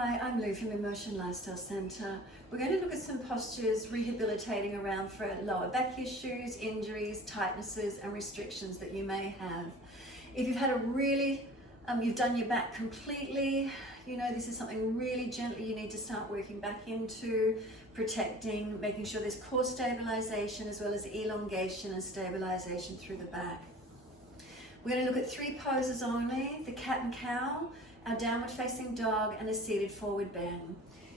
Hi, I'm Lou from Emotion Lifestyle Centre. We're going to look at some postures rehabilitating around for lower back issues, injuries, tightnesses and restrictions that you may have. If you've had a really, you've done your back completely, this is something really gently you need to start working back into, protecting, making sure there's core stabilisation as well as elongation and stabilisation through the back. We're going to look at three poses only: the cat and cow, our downward facing dog, and a seated forward bend.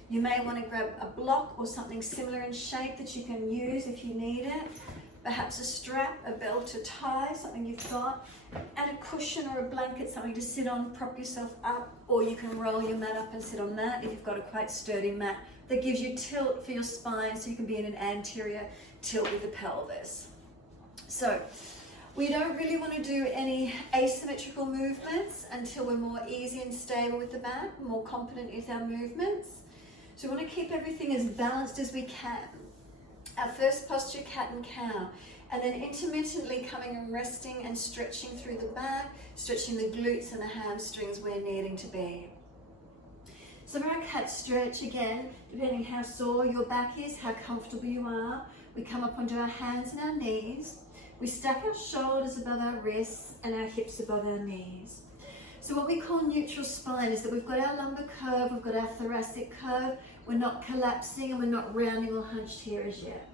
You may want to grab a block or something similar in shape that you can use if you need it. Perhaps a strap, a belt, a tie, something you've got, and a cushion or a blanket, something to sit on, prop yourself up, or you can roll your mat up and sit on that if you've got a quite sturdy mat that gives you tilt for your spine, so you can be in an anterior tilt with the pelvis. So we don't really want to do any asymmetrical movements until we're more easy and stable with the back, more confident with our movements. So we want to keep everything as balanced as we can. Our first posture, cat and cow, and then intermittently coming and resting and stretching through the back, stretching the glutes and the hamstrings where needing to be. So for our cat stretch, again, depending how sore your back is, how comfortable you are, we come up onto our hands and our knees. We stack our shoulders above our wrists and our hips above our knees. So what we call neutral spine is that we've got our lumbar curve, we've got our thoracic curve, we're not collapsing and we're not rounding or hunched here as yet.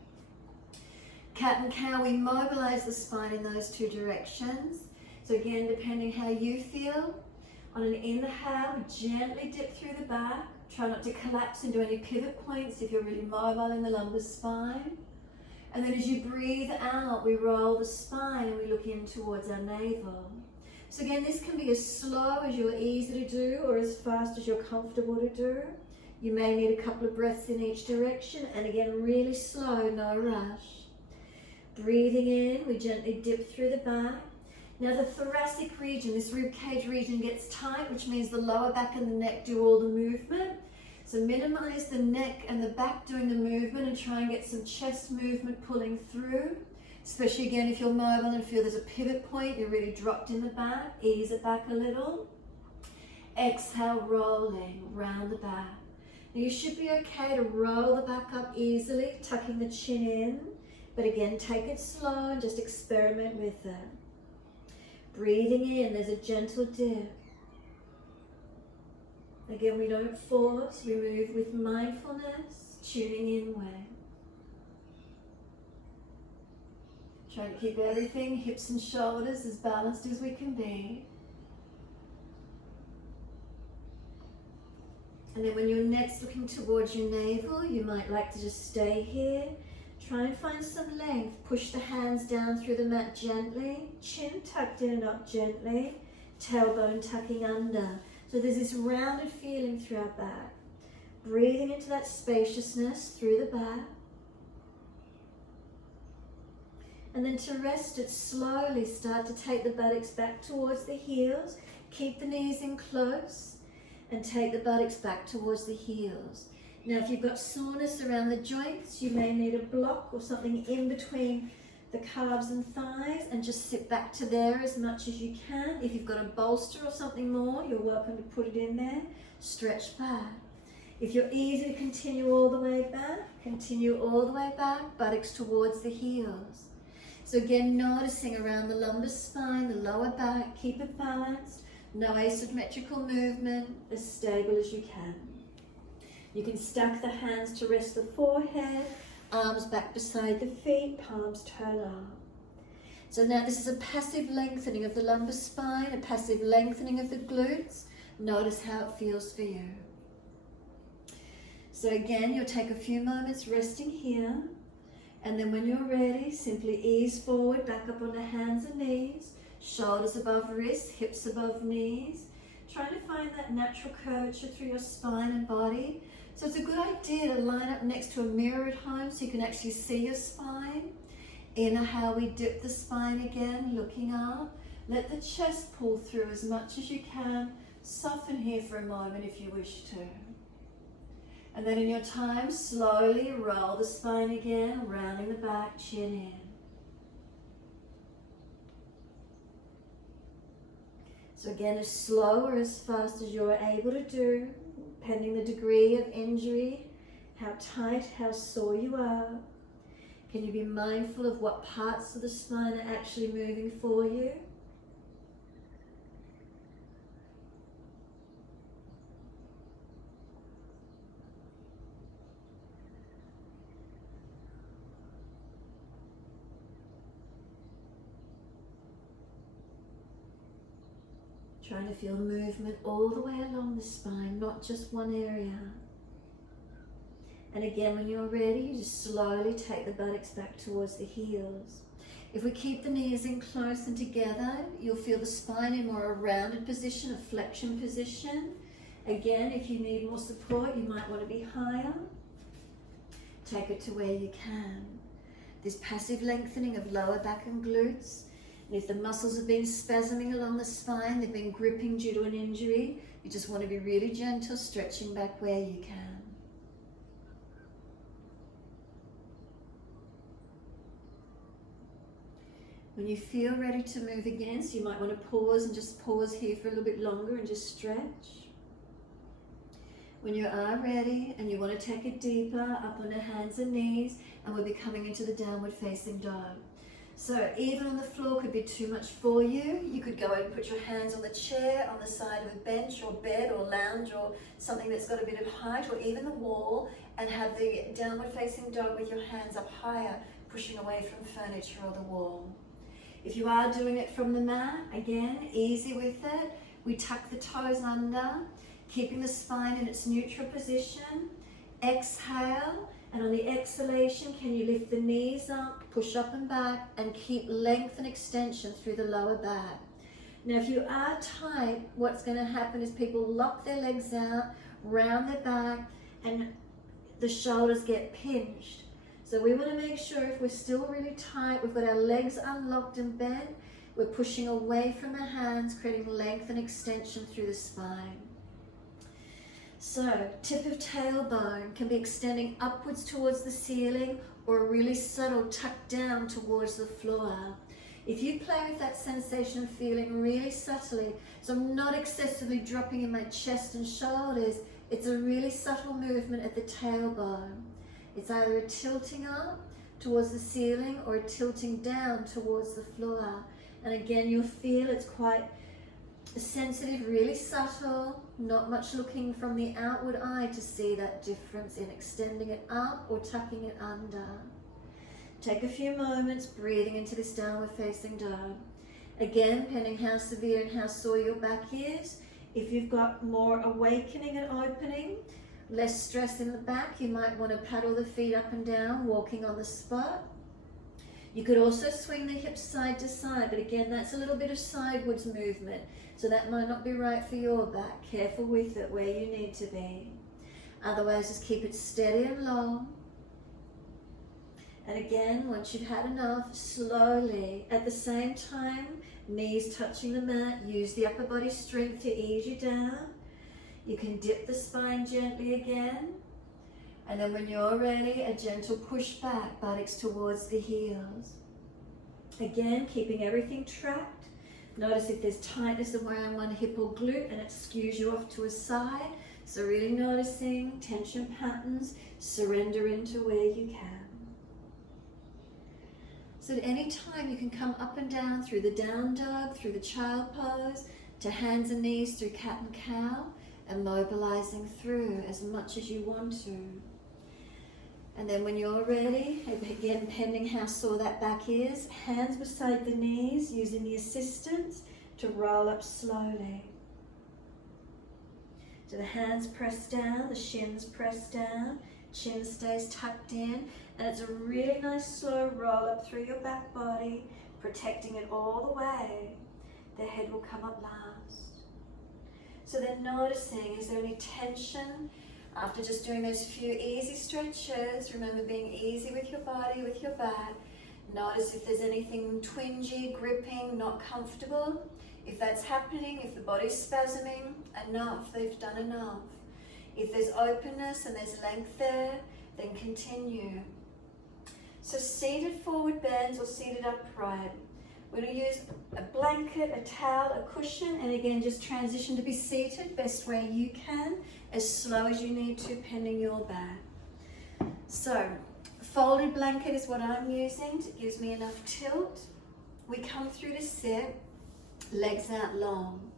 Cat and cow, we mobilize the spine in those two directions. So again, depending how you feel, on an inhale, we gently dip through the back. Try not to collapse into any pivot points if you're really mobile in the lumbar spine. And then as you breathe out, we roll the spine and we look in towards our navel. So again, this can be as slow as you're easy to do or as fast as you're comfortable to do. You may need a couple of breaths in each direction, and again, really slow, no rush. Breathing in, we gently dip through the back. Now the thoracic region, this rib cage region, gets tight, which means the lower back and the neck do all the movement. So minimize the neck and the back doing the movement and try and get some chest movement pulling through. Especially again, if you're mobile and feel there's a pivot point, you're really dropped in the back, ease it back a little. Exhale, rolling round the back. Now you should be okay to roll the back up easily, tucking the chin in. But again, take it slow and just experiment with it. Breathing in, there's a gentle dip. Again, we don't force, we move with mindfulness, tuning inward. Trying to keep everything, hips and shoulders, as balanced as we can be. And then when you're next looking towards your navel, you might like to just stay here. Try and find some length. Push the hands down through the mat gently. Chin tucked in and up gently. Tailbone tucking under. So there's this rounded feeling through our back. Breathing into that spaciousness through the back. And then to rest it, slowly start to take the buttocks back towards the heels. Keep the knees in close and take the buttocks back towards the heels. Now if you've got soreness around the joints, you may need a block or something in between the calves and thighs, and just sit back to there as much as you can. If you've got a bolster or something more, you're welcome to put it in there. Stretch back. If you're easy to continue all the way back, continue all the way back, buttocks towards the heels. So again, noticing around the lumbar spine, the lower back, keep it balanced, no asymmetrical movement, as stable as you can. You can stack the hands to rest the forehead, arms back beside the feet, palms turn up. So now this is a passive lengthening of the lumbar spine, a passive lengthening of the glutes. Notice how it feels for you. So again, you'll take a few moments resting here, and then when you're ready, simply ease forward, back up on the hands and knees, shoulders above wrists, hips above knees. Trying to find that natural curvature through your spine and body. So it's a good idea to line up next to a mirror at home so you can actually see your spine. Inhale, we dip the spine again, looking up. Let the chest pull through as much as you can. Soften here for a moment if you wish to. And then in your time, slowly roll the spine again, rounding the back, chin in. So again, as slow or as fast as you're able to do. depending the degree of injury, how tight, how sore you are. Can you be mindful of what parts of the spine are actually moving for you? Trying to feel movement all the way along the spine, not just one area. And again, when you're ready, you just slowly take the buttocks back towards the heels. If we keep the knees in close and together, you'll feel the spine in more a rounded position, a flexion position. Again, if you need more support, you might want to be higher. Take it to where you can. This passive lengthening of lower back and glutes. And if the muscles have been spasming along the spine, they've been gripping due to an injury, you just want to be really gentle, stretching back where you can. When you feel ready to move again, so you might want to pause and just pause here for a little bit longer and just stretch. When you are ready and you want to take it deeper, up on the hands and knees, and we'll be coming into the downward facing dog. So even on the floor could be too much for you. You could go and put your hands on the chair, on the side of a bench or bed or lounge or something that's got a bit of height, or even the wall, and have the downward facing dog with your hands up higher, pushing away from furniture or the wall. If you are doing it from the mat, again, easy with it. We tuck the toes under, keeping the spine in its neutral position. Exhale. And on the exhalation, can you lift the knees up, push up and back, and keep length and extension through the lower back. Now, if you are tight, what's going to happen is people lock their legs out, round their back, and the shoulders get pinched. So we want to make sure if we're still really tight, we've got our legs unlocked and bent, we're pushing away from the hands, creating length and extension through the spine. So, tip of tailbone can be extending upwards towards the ceiling, or a really subtle tuck down towards the floor. If you play with that sensation of feeling really subtly, so I'm not excessively dropping in my chest and shoulders, it's a really subtle movement at the tailbone. It's either a tilting up towards the ceiling or a tilting down towards the floor. And again, you'll feel it's quite sensitive, really subtle, not much looking from the outward eye to see that difference in extending it up or tucking it under. Take a few moments breathing into this downward facing dog. Again, depending how severe and how sore your back is, if you've got more awakening and opening, less stress in the back, you might want to paddle the feet up and down, walking on the spot. You could also swing the hips side to side, but again, that's a little bit of sidewards movement, so that might not be right for your back. Careful with it where you need to be. Otherwise, just keep it steady and long. And again, once you've had enough, slowly, at the same time, knees touching the mat, use the upper body strength to ease you down. You can dip the spine gently again. And then when you're ready, a gentle push back, buttocks towards the heels. Again, keeping everything tracked. Notice if there's tightness around one hip or glute and it skews you off to a side. So really noticing tension patterns, surrender into where you can. So at any time you can come up and down through the down dog, through the child pose, to hands and knees through cat and cow, and mobilizing through as much as you want to. And then when you're ready, again, pending how sore that back is, hands beside the knees, using the assistance to roll up slowly. So the hands press down, the shins press down, chin stays tucked in, and it's a really nice slow roll up through your back body, protecting it all the way. The head will come up last. So then noticing, is there any tension? After just doing those few easy stretches, remember being easy with your body, with your back. Notice if there's anything twingy, gripping, not comfortable. If that's happening, if the body's spasming, enough, they've done enough. If there's openness and there's length there, then continue. So seated forward bends or seated upright. We're going to use a blanket, a towel, a cushion, and again, just transition to be seated best way you can, as slow as you need to, pending your back. So, folded blanket is what I'm using. It gives me enough tilt. We come through to sit, legs out long.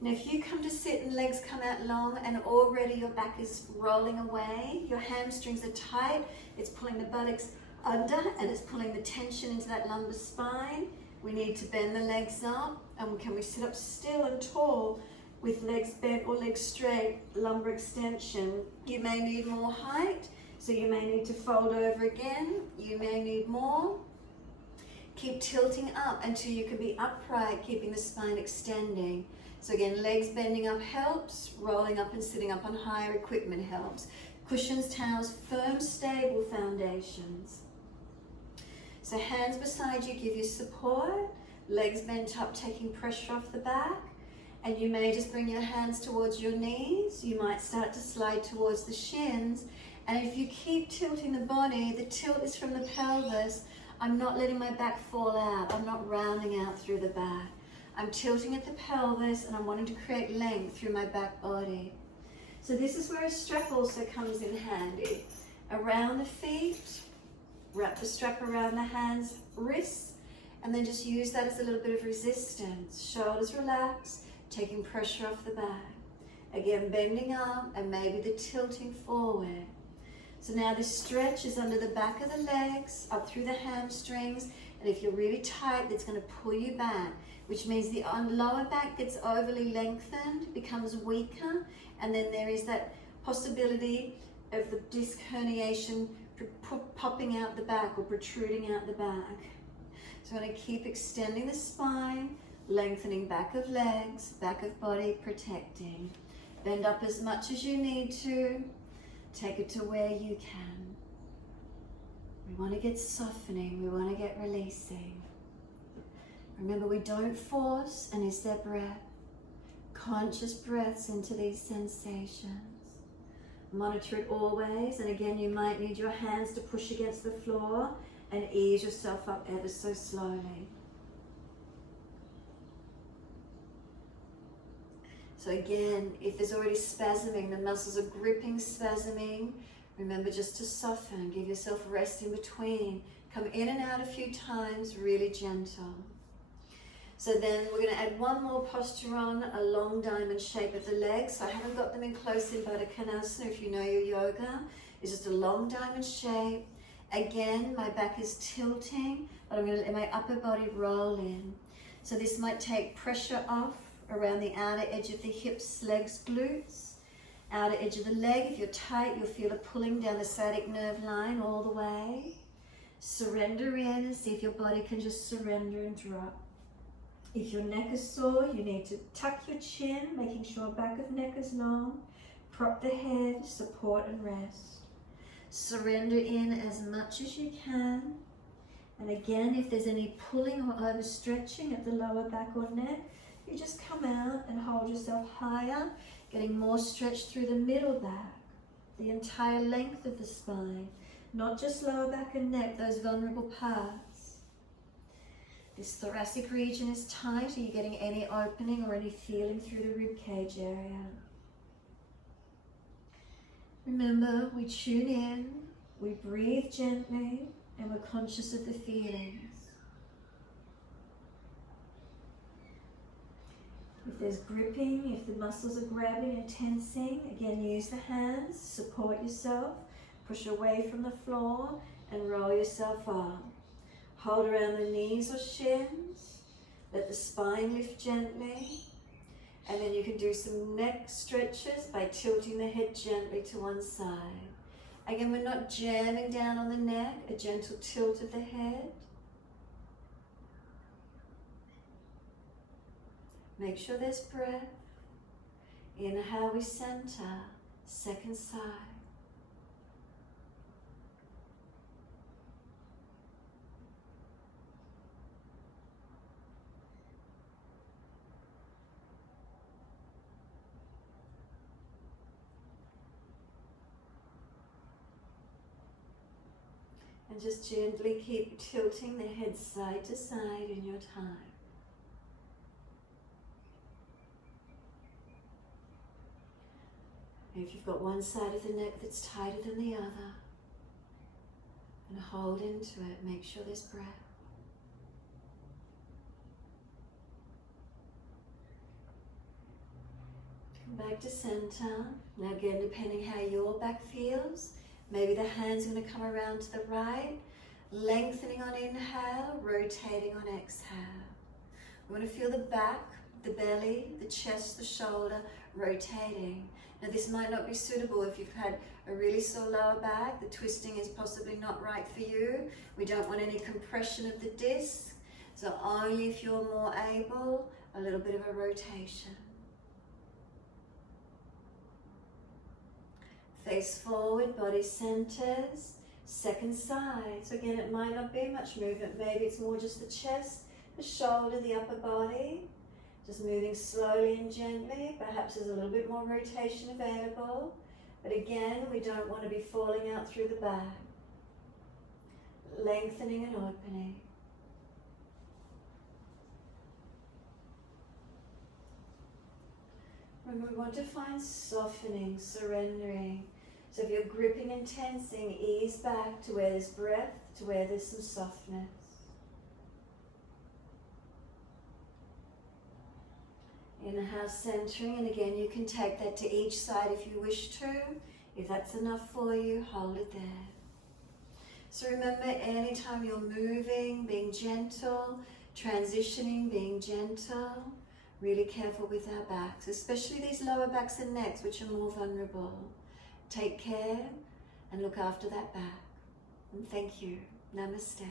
Now, if you come to sit and legs come out long and already your back is rolling away, your hamstrings are tight, it's pulling the buttocks under and it's pulling the tension into that lumbar spine. We need to bend the legs up, and can we sit up still and tall with legs bent or legs straight, lumbar extension. You may need more height, so you may need to fold over again. You may need more. Keep tilting up until you can be upright, keeping the spine extending. So again, legs bending up helps, rolling up and sitting up on higher equipment helps. Cushions, towels, firm, stable foundations. So hands beside you give you support, legs bent up, taking pressure off the back, and you may just bring your hands towards your knees. You might start to slide towards the shins, and if you keep tilting the body, the tilt is from the pelvis. I'm not letting my back fall out. I'm not rounding out through the back. I'm tilting at the pelvis, and I'm wanting to create length through my back body. So this is where a strap also comes in handy. Around the feet, wrap the strap around the hands, wrists, and then just use that as a little bit of resistance. Shoulders relax, taking pressure off the back. Again, bending up and maybe the tilting forward. So now this stretch is under the back of the legs, up through the hamstrings, and if you're really tight, that's going to pull you back, which means the lower back gets overly lengthened, becomes weaker, and then there is that possibility of the disc herniation popping out the back or protruding out the back. So I'm going to keep extending the spine, lengthening back of legs, back of body, protecting. Bend up as much as you need to. Take it to where you can. We want to get softening, we want to get releasing. Remember, we don't force, and is there breath? Conscious breaths into these sensations. Monitor it always, and again, you might need your hands to push against the floor and ease yourself up ever so slowly. So again, if there's already spasming, the muscles are gripping, spasming, remember just to soften, give yourself rest in between. Come in and out a few times, really gentle. So then we're going to add one more posture on, a long diamond shape of the legs. So I haven't got them in close in Baddha Konasana. If you know your yoga, it's just a long diamond shape. Again, my back is tilting, but I'm going to let my upper body roll in. So this might take pressure off around the outer edge of the hips, legs, glutes. Outer edge of the leg, if you're tight, you'll feel it pulling down the sciatic nerve line all the way. Surrender in and see if your body can just surrender and drop. If your neck is sore, you need to tuck your chin, making sure back of neck is long. Prop the head, support and rest. Surrender in as much as you can. And again, if there's any pulling or overstretching at the lower back or neck, you just come out and hold yourself higher, getting more stretch through the middle back, the entire length of the spine, not just lower back and neck, those vulnerable parts. This thoracic region is tight. Are you getting any opening or any feeling through the rib cage area? Remember, we tune in, we breathe gently, and we're conscious of the feelings. If there's gripping, if the muscles are grabbing and tensing, again, use the hands, support yourself, push away from the floor, and roll yourself up. Hold around the knees or shins, let the spine lift gently, and then you can do some neck stretches by tilting the head gently to one side. Again, we're not jamming down on the neck, a gentle tilt of the head. Make sure there's breath. Inhale, we center, second side. And just gently keep tilting the head side to side in your time. If you've got one side of the neck that's tighter than the other, and hold into it, make sure there's breath. Come back to center. Now again, depending how your back feels, maybe the hand's going to come around to the right, lengthening on inhale, rotating on exhale. We want to feel the back, the belly, the chest, the shoulder rotating. Now this might not be suitable if you've had a really sore lower back. The twisting is possibly not right for you. We don't want any compression of the disc. So only if you're more able, a little bit of a rotation. Face forward, body centers, second side. So again, it might not be much movement. Maybe it's more just the chest, the shoulder, the upper body. Just moving slowly and gently. Perhaps there's a little bit more rotation available. But again, we don't want to be falling out through the back. Lengthening and opening. And we want to find softening, surrendering. So if you're gripping and tensing, ease back to where there's breath, to where there's some softness. Inhale, centering, and again you can take that to each side if you wish to. If that's enough for you, hold it there. So remember, anytime you're moving, being gentle, transitioning, being gentle, really careful with our backs, especially these lower backs and necks, which are more vulnerable. Take care and look after that back. And thank you. Namaste.